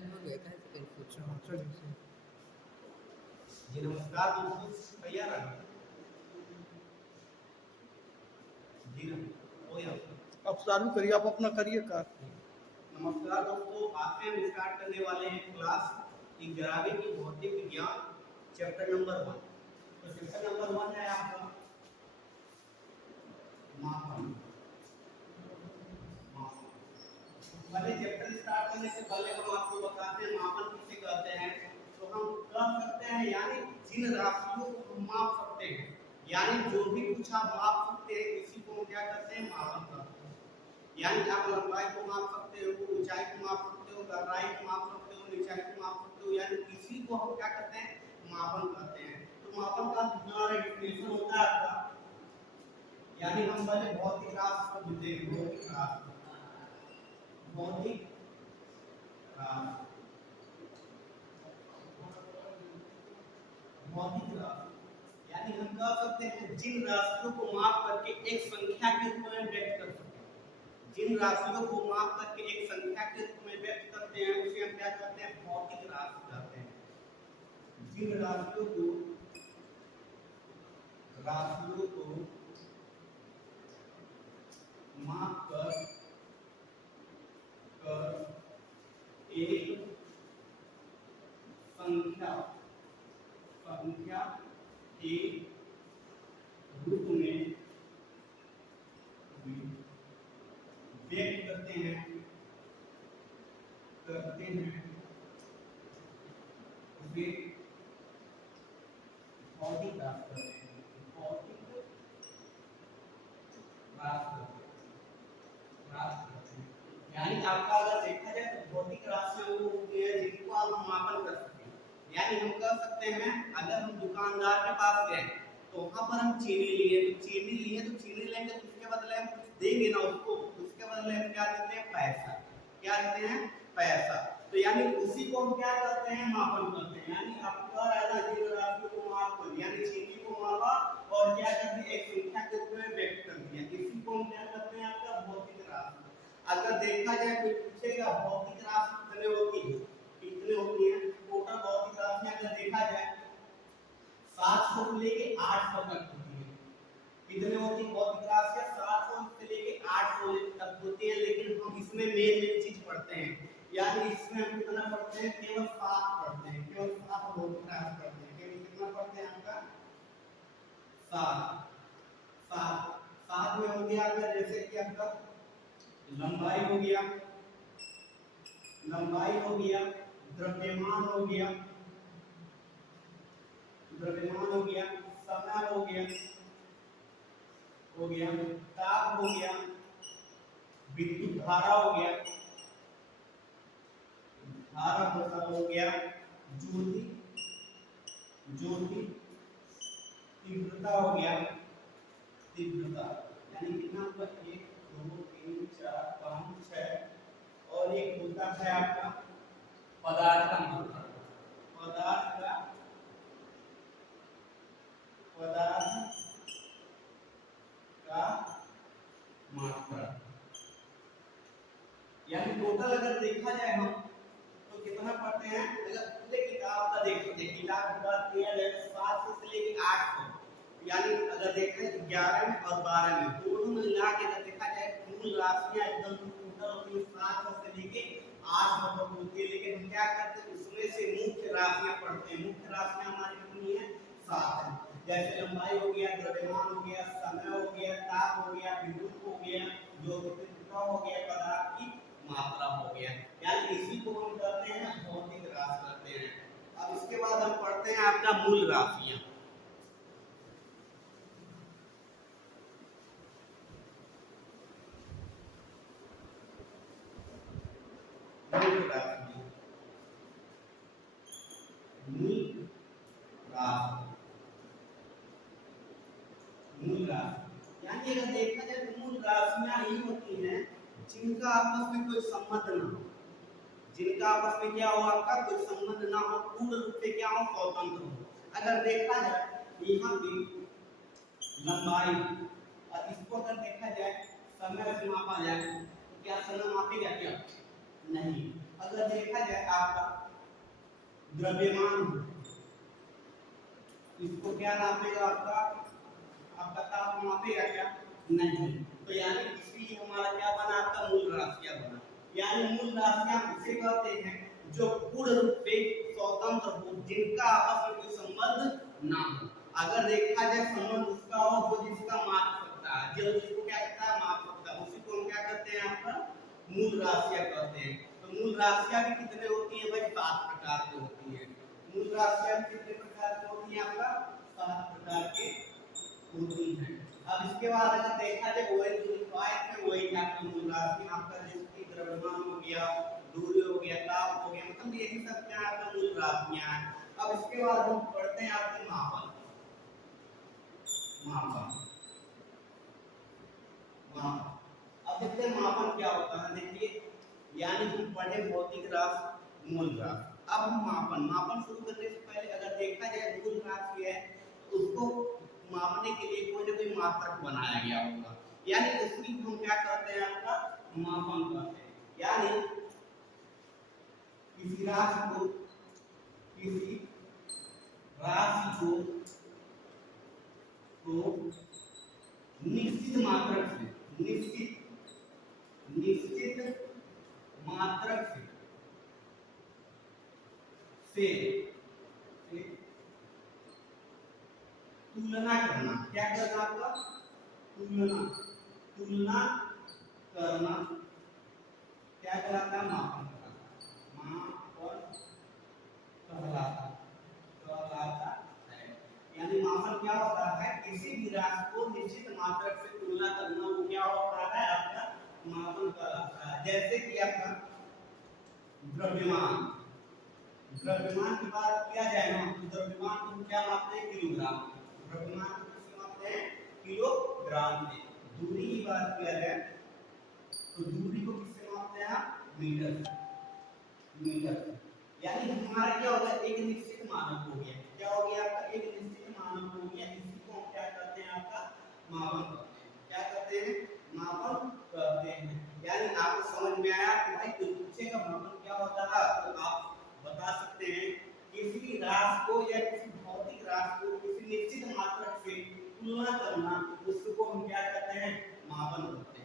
शायद हो गया था सेकंड अच्छा हाँ चलिए। जी नमस्कार दोस्तों, तैयार है? जी हो गया। आप चालू करिए, आप अपना करिए कार्य। नमस्कार दोस्तों, आज से हम स्टार्ट करने वाले हैं क्लास 11वीं की भौतिक विज्ञान चैप्टर नंबर 1। तो चैप्टर नंबर 1 है आपका मापन। पहले चैप्टर स्टार्ट करने से पहले हम आपको बताते हैं मापन किसे कहते हैं। तो हम कह सकते हैं यानी जिन राशियों को हम माप सकते हैं, यानी जो भी कुछ आप माप सकते हैं इसी को हम क्या कहते हैं, मापन कहते हैं। यानी आप लंबाई को माप सकते हो, ऊंचाई को माप सकते हो, गहराई को माप सकते हो, निचाई को माप सकते हो, यानी इसी को हम क्या कहते हैं, मापन कहते हैं। तो मापन का दूसरा डेफिनेशन होता है आपका, यानी हम पहले भौतिक राशि को देखेंगे। भौतिक राशि, भौतिक राशि, भौतिक राशि यानी हम कह सकते हैं जिन राशियों को माप करके एक संख्या के रूप में व्यक्त कर सकते हैं। जिन राशियों को माप करके एक संख्या के रूप में व्यक्त करते हैं उसे हम क्या कहते हैं, भौतिक राशि कहते हैं। जिन राशियों को माप कर एक संख्या के रूप में व्यक्त करते हैं उसे भौतिक राशि कहते हैं। भौतिक राशि यानी आपका अगर देखा जाए तो भौतिक राशियां वो होती है जिनको आप मापन कर सकते हैं। यानी हम कह सकते हैं अगर हम दुकानदार के पास गए तो वहां पर हम चीनी लिए तो चीनी लेंगे तो उसके बदले हम कुछ देंगे ना उसको, उसके बदले हम क्या देते हैं, पैसा। क्या देते हैं, पैसा। तो यानी उसी को हम क्या करते हैं, मापन करते हैं। यानी आपका रहना जिन राशियों को माप कर, यानी चीनी को मापा और क्या कर दिया, एक संख्या के रूप में व्यक्त कर दिया, इसी को हम क्या करते हैं, आपका भौतिक राशि। अगर देखा जाए कोई पूछेगा भौतिक राशि कितने होती है, कितने होती है, टोटल भौतिक राशि अगर देखा जाए 700 से लेके 800 तक होती है। कितने होती है भौतिक राशि, 700 से लेके 800 तक होती है। लेकिन हम इसमें मेन चीज पढ़ते हैं, यानी इसमें हम कितना पढ़ते हैं, केवल 7 पढ़ते हैं, केवल 7 भौतिक राशि पढ़ते हैं। केवल कितना पढ़ते हैं, आपका 7। 7 में हो गया आपका, जैसे कि आपका लंबाई हो गया, द्रव्यमान हो गया, समय हो गया, ताप हो गया, विद्युत धारा हो गया, हो गया, ज्योति तीव्रता हो गया, यानी कितना होगा, 1 2 3 4 5 6 और एक होता है आपका पदार्थ का मात्रा। यानी टोटल अगर देखा जाए हम तो कितना पढ़ते हैं, अगर पूरे किताब का देखते हैं, किताब की बात किया जाए 700 से लेके 800, यानी अगर देखें 11 में और 12 में दोनों मिला के अगर देखा जाए मूल राशियां एकदम टोटल होती है 700 से लेके 800 तक होती है। लेकिन हम क्या करते हैं, उसमें से मुख्य राशियां पढ़ते हैं। मुख्य राशियां हमारी कितनी है, 7 है। जैसे लंबाई हो गया, द्रव्यमान हो गया, समय हो गया, ताप हो गया, विद्युत हो गया, ज्योतिर्विद्युत हो गया, पदार्थ की मात्रा हो गया। यानी इसी को हम कहते हैं भौतिक राशि कहते हैं। अब इसके बाद हम पढ़ते हैं आपका मूल राशियां। मूल राशि यानी अगर देखा जाए तो मूल राशियां ही होती हैं जिनका आपस में कोई संबंध ना हो, जिनका आपस में क्या हो, आपका कोई संबंध ना हो, पूर्ण रूप से क्या हो, स्वतंत्र हो। अगर देखा जाए यहाँ पे लंबाई और इसको अगर देखा जाए समय से मापा जाए तो क्या समय मापेगा, क्या नहीं। अगर देखा जाए आपका द्रव्यमान, इसको क्या नापेगा आपका, आपका ताप मापेगा क्या, नहीं। तो यानी इसलिए हमारा क्या बना, आपका मूल राशियां बना। यानी मूल राशियां उसे कहते हैं जो पूर्ण रूप से स्वतंत्र हो, जिनका आपस में कोई संबंध ना हो। अगर देखा जाए संबंध उसका हो जो जिसका माप सकता है, जो जिसको क्या कहता है, माप सकता है, उसी को हम क्या कहते हैं, आपका मूल राशियां कहते हैं। तो मूल राशियां भी कितने होती है भाई, 7 प्रकार की होती है। मूल राशियां भी कितने प्रकार की होती है, आपका 7 प्रकार के होती है। अब इसके बाद अगर देखा जाए वही जो रिक्वायर्ड है वही आपका मूल राशि, आपका जैसे द्रव्यमान हो गया, दूरी हो गया, ताप हो गया, मतलब यही सब क्या आपका मूल राशियां हैं। अब इसके बाद हम पढ़ते हैं आपके मापन। मापन मापन अब देखते हैं मापन क्या होता है। देखिए यानी हम पढ़े भौतिक राशि, मूल राशि। अब हम मापन शुरू करने से पहले अगर देखा जाए मूल राशि है तो उसको मापने के लिए कोई ना कोई मात्रक बनाया गया होगा, यानी उसकी हम क्या करते हैं, आपका मापन करते हैं। यानी किसी राशि को निश्चित मात्रक से तुलना करना, क्या करना आपका, तुलना करना क्या कहलाता है, मापन कहलाता है। यानी मापन क्या होता है, किसी भी राशि को निश्चित मात्रक से तुलना करना, वो क्या होता है, आपका मापन कहलाता है। जैसे कि आपका द्रव्यमान की बात किया जाए ना, तो द्रव्यमान को हम क्या मापते हैं, किलोग्राम। द्रव्यमान को किससे मापते हैं, किलोग्राम में। दूरी की बात किया जाए तो दूरी को किससे मापते हैं आप, मीटर। यानी हमारा क्या होगा, एक निश्चित मानक हो गया, क्या हो गया आपका, एक निश्चित मानक हो गया। इसी को हम क्या करते हैं, आपका मापन करते हैं। क्या करते हैं, मापन करते हैं। यानी आपको समझ में आया कि भाई कोई पूछेगा मापन क्या होता है तो आप बता सकते हैं, किसी राशि को या किसी भौतिक राशि को किसी निश्चित मात्रक से तुलना करना, उसको हम क्या कहते हैं, मापन करते हैं।